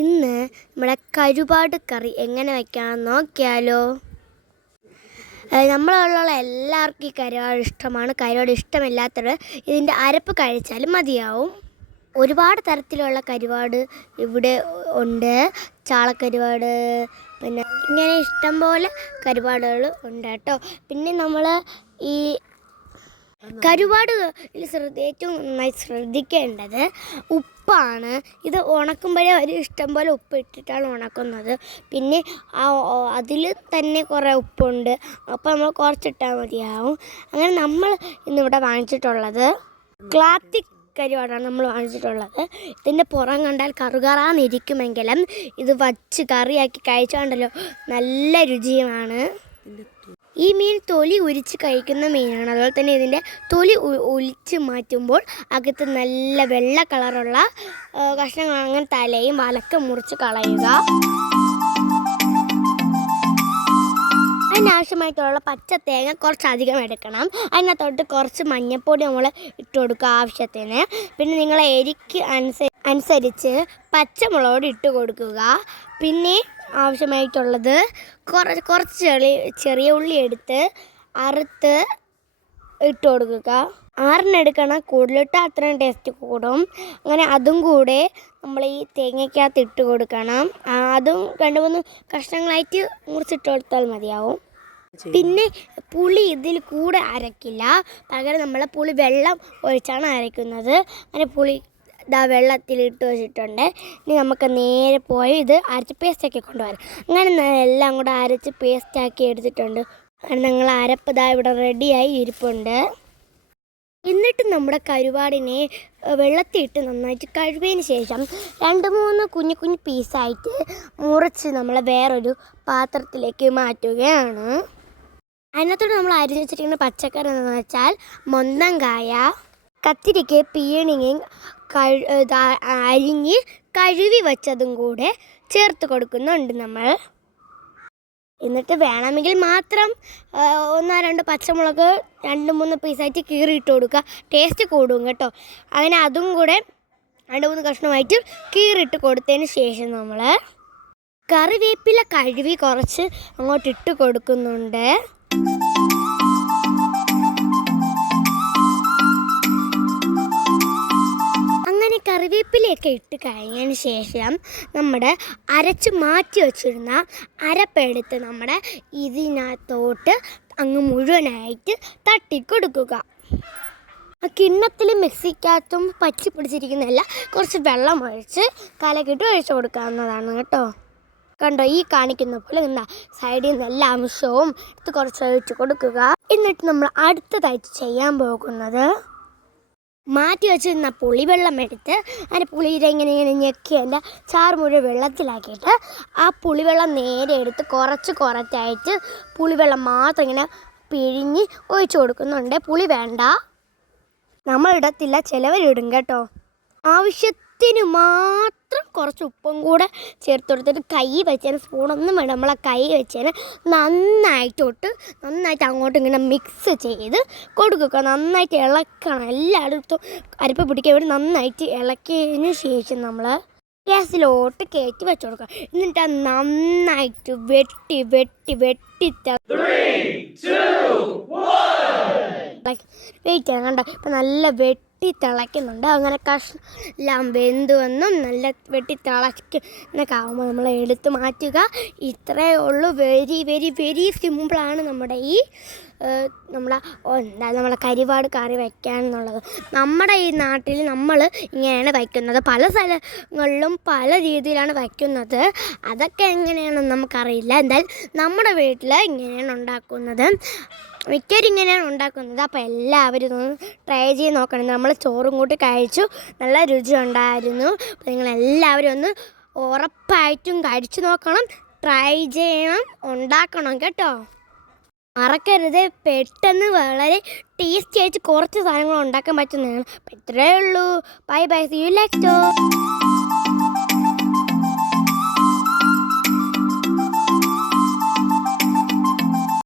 ഇന്ന് നമ്മുടെ കരുവാട് കറി എങ്ങനെ വയ്ക്കാമെന്ന് നോക്കിയാലോ. നമ്മളുള്ള എല്ലാവർക്കും ഈ കരുവാട് ഇഷ്ടമാണ്. കരുവാട് ഇഷ്ടമില്ലാത്തവർ ഇതിൻ്റെ അരപ്പ് കഴിച്ചാലും മതിയാവും. ഒരുപാട് തരത്തിലുള്ള കരുവാട് ഇവിടെ ഉണ്ട്. ചാളക്കരുവാട്, പിന്നെ ഇങ്ങനെ ഇഷ്ടം പോലെ കരുവാടുകൾ ഉണ്ട് കേട്ടോ. പിന്നെ നമ്മൾ ഈ കരുവാട് ഏറ്റവും നന്നായി ശ്രദ്ധിക്കേണ്ടത് ഉപ്പാണ്. ഇത് ഉണക്കുമ്പോഴേ ഒരു ഇഷ്ടം പോലെ ഉപ്പ് ഇട്ടിട്ടാണ് ഉണക്കുന്നത്. പിന്നെ അതിൽ തന്നെ കുറേ ഉപ്പുണ്ട്, അപ്പോൾ നമ്മൾ കുറച്ചിട്ടാൽ മതിയാവും. അങ്ങനെ നമ്മൾ ഇന്നിവിടെ വാങ്ങിച്ചിട്ടുള്ളത് ക്ലാത്തിക് കരുവാടാണ് നമ്മൾ വാങ്ങിച്ചിട്ടുള്ളത്. ഇതിൻ്റെ പുറം കണ്ടാൽ കറുകറാന്നിരിക്കുമെങ്കിലും ഇത് വച്ച് കറിയാക്കി കഴിച്ചാണ്ടല്ലോ നല്ല രുചിയുമാണ്. ഈ മീൻ തൊലി ഉരിച്ച് കഴിക്കുന്ന മീനാണ്. അതുപോലെ തന്നെ ഇതിൻ്റെ തൊലി ഒലിച്ച് മാറ്റുമ്പോൾ അകത്ത് നല്ല വെള്ള കളറുള്ള കഷ്ണങ്ങളാണ്. അങ്ങനെ തലയും വാലൊക്കെ മുറിച്ച് കളയുക. അതിനാവശ്യമായിട്ടുള്ള പച്ച തേങ്ങ കുറച്ചധികം എടുക്കണം. അതിനകത്തോട്ട് കുറച്ച് മഞ്ഞൾപ്പൊടി നമ്മൾ ഇട്ട് കൊടുക്കുക ആവശ്യത്തിന്. പിന്നെ നിങ്ങളെ എരിക്ക് അനുസരിച്ച് പച്ചമുളക് ഇട്ട് കൊടുക്കുക. പിന്നെ ആവശ്യമായിട്ടുള്ളത് കുറച്ച് ചെറിയ ഉള്ളി എടുത്ത് അറുത്ത് ഇട്ട് കൊടുക്കുക. ആറിനെടുക്കണം, കൂടുതലിട്ട് അത്രയും ടേസ്റ്റ് കൂടും. അങ്ങനെ അതും കൂടെ നമ്മൾ ഈ തേങ്ങയ്ക്കകത്ത് ഇട്ട് കൊടുക്കണം. അതും 2-3 കഷ്ണങ്ങളായിട്ട് മുറിച്ചിട്ട് കൊടുത്താൽ മതിയാവും. പിന്നെ പുളി ഇതിൽ കൂടെ അരക്കില്ല, പകരം നമ്മൾ പുളി വെള്ളം ഒഴിച്ചാണ് അരയ്ക്കുന്നത്. അങ്ങനെ പുളി വെള്ളത്തിലിട്ട് വെച്ചിട്ടുണ്ട്. ഇനി നമുക്ക് നേരെ പോയി ഇത് അരച്ച് പേസ്റ്റാക്കി കൊണ്ടുവരാം. അങ്ങനെ എല്ലാം കൂടെ അരച്ച് പേസ്റ്റാക്കി എടുത്തിട്ടുണ്ട്. അങ്ങനെ ഞങ്ങൾ അരപ്പ് ഇവിടെ റെഡിയായി ഇരിപ്പുണ്ട്. എന്നിട്ട് നമ്മുടെ കരുവാടിനെ വെള്ളത്തിയിട്ട് നന്നായിട്ട് കഴുകിയതിന് ശേഷം 2-3 കുഞ്ഞു കുഞ്ഞു പീസായിട്ട് മുറിച്ച് നമ്മൾ വേറൊരു പാത്രത്തിലേക്ക് മാറ്റുകയാണ്. അതിനകത്തോട് നമ്മൾ അരിഞ്ഞ് വെച്ചിരിക്കുന്ന പച്ചക്കറി എന്ന് വെച്ചാൽ മൊന്തങ്കായ, കത്തിരിക്ക, പീണിങ്ങയും അരിഞ്ഞ് കഴുകി വെച്ചതും കൂടെ ചേർത്ത് കൊടുക്കുന്നുണ്ട് നമ്മൾ. എന്നിട്ട് വേണമെങ്കിൽ മാത്രം 1-2 പച്ചമുളക് 2-3 പീസായിട്ട് കീറിയിട്ട് കൊടുക്കുക. ടേസ്റ്റ് കൂടും കേട്ടോ. അങ്ങനെ അതും കൂടെ 2-3 കഷ്ണമായിട്ട് കീറിയിട്ട് കൊടുത്തതിന് ശേഷം നമ്മൾ കറിവേപ്പില കഴുകി കുറച്ച് അങ്ങോട്ട് ഇട്ട് കൊടുക്കുന്നുണ്ട്. അങ്ങനെ കറിവേപ്പിലയൊക്കെ ഇട്ട് കഴിഞ്ഞതിന് ശേഷം നമ്മുടെ അരച്ച് മാറ്റി വച്ചിരുന്ന അരപ്പെടുത്ത് നമ്മുടെ ഇതിനകത്തോട്ട് അങ്ങ് മുഴുവനായിട്ട് തട്ടിക്കൊടുക്കുക. കിണ്ണത്തിലും മിക്സിക്കകത്തും പറ്റി പിടിച്ചിരിക്കുന്നതല്ല, കുറച്ച് വെള്ളം ഒഴിച്ച് കലക്കിട്ട് ഒഴിച്ച് കൊടുക്കാവുന്നതാണ് കേട്ടോ. കണ്ടോ, ഈ കാണിക്കുന്ന പോലെ സൈഡിൽ നിന്ന് എല്ലാ അംശവും ഇത് കുറച്ച് ഒഴിച്ച് കൊടുക്കുക. എന്നിട്ട് നമ്മൾ അടുത്തതായിട്ട് ചെയ്യാൻ പോകുന്നത് മാറ്റി വെച്ചിരുന്ന പുളിവെള്ളം എടുത്ത് അതിൻ്റെ പുളിയുടെ ഇങ്ങനെ ഞെക്കി അതിൻ്റെ ചാറ് മുഴുവൻ വെള്ളത്തിലാക്കിയിട്ട് ആ പുളിവെള്ളം നേരെ എടുത്ത് കുറച്ചായിട്ട് പുളിവെള്ളം മാത്രം ഇങ്ങനെ പിഴിഞ്ഞ് ഒഴിച്ചു കൊടുക്കുന്നുണ്ട്. പുളി വേണ്ട, നമ്മളിടത്തില്ല, ചിലവരിടും കേട്ടോ. ആവശ്യത്തിന് മാത്രം കുറച്ച് ഉപ്പും കൂടെ ചേർത്ത് കൊടുത്തിട്ട് കൈ വെച്ചതിന് സ്പൂണൊന്നും വേണം, നമ്മളെ കൈ വെച്ചതിന് നന്നായിട്ട് അങ്ങോട്ടും ഇങ്ങനെ മിക്സ് ചെയ്ത് കൊടുക്കുക. നന്നായിട്ട് ഇളക്കണം, എല്ലായിടത്തും അരപ്പ് പിടിക്കാൻ വേണ്ടി നന്നായിട്ട് ഇളക്കിയതിന് ശേഷം നമ്മൾ ഗ്യാസിലോട്ട് കയറ്റി വെച്ച് കൊടുക്കുക. എന്നിട്ട് നന്നായിട്ട് വെട്ടി വെയിറ്റ് ചെയ്യണം. കണ്ടോ, ഇപ്പം നല്ല വെട്ടി തിളയ്ക്കുന്നുണ്ട്. അങ്ങനെ കഷ്ണം എല്ലാം വെന്ത് വന്നും നല്ല വെട്ടി തിളക്കുന്നൊക്കെ ആകുമ്പോൾ നമ്മൾ എടുത്ത് മാറ്റുക. ഇത്രയേ ഉള്ളൂ. വെരി വെരി വെരി സിമ്പിളാണ് നമ്മുടെ ഈ നമ്മളെ കരുവാട് കറി വയ്ക്കാനെന്നുള്ളത്. നമ്മുടെ ഈ നാട്ടിൽ നമ്മൾ ഇങ്ങനെയാണ് വയ്ക്കുന്നത്. പല സ്ഥലങ്ങളിലും പല രീതിയിലാണ് വയ്ക്കുന്നത്. അതൊക്കെ എങ്ങനെയാണെന്ന് നമുക്കറിയില്ല. എന്തായാലും നമ്മുടെ വീട്ടിൽ ഇങ്ങനെയാണ് ഉണ്ടാക്കുന്നത്. മിക്കവരും ഇങ്ങനെയാണ് ഉണ്ടാക്കുന്നത്. അപ്പോൾ എല്ലാവരും ഒന്ന് ട്രൈ ചെയ്ത് നോക്കണം. നമ്മൾ ചോറും കൂട്ടി കഴിച്ചു, നല്ല രുചി ഉണ്ടായിരുന്നു. അപ്പോൾ നിങ്ങളെല്ലാവരും ഒന്ന് ഉറപ്പായിട്ടും കഴിച്ചു നോക്കണം, ട്രൈ ചെയ്യണം, ഉണ്ടാക്കണം കേട്ടോ. മറക്കരുത്. പെട്ടെന്ന് വളരെ ടേസ്റ്റി ആയിട്ട് കുറച്ച് സാധനങ്ങൾ ഉണ്ടാക്കാൻ പറ്റുന്നതാണ്. അപ്പോൾ ഇത്രയേ ഉള്ളൂ. Bye bye, see you next.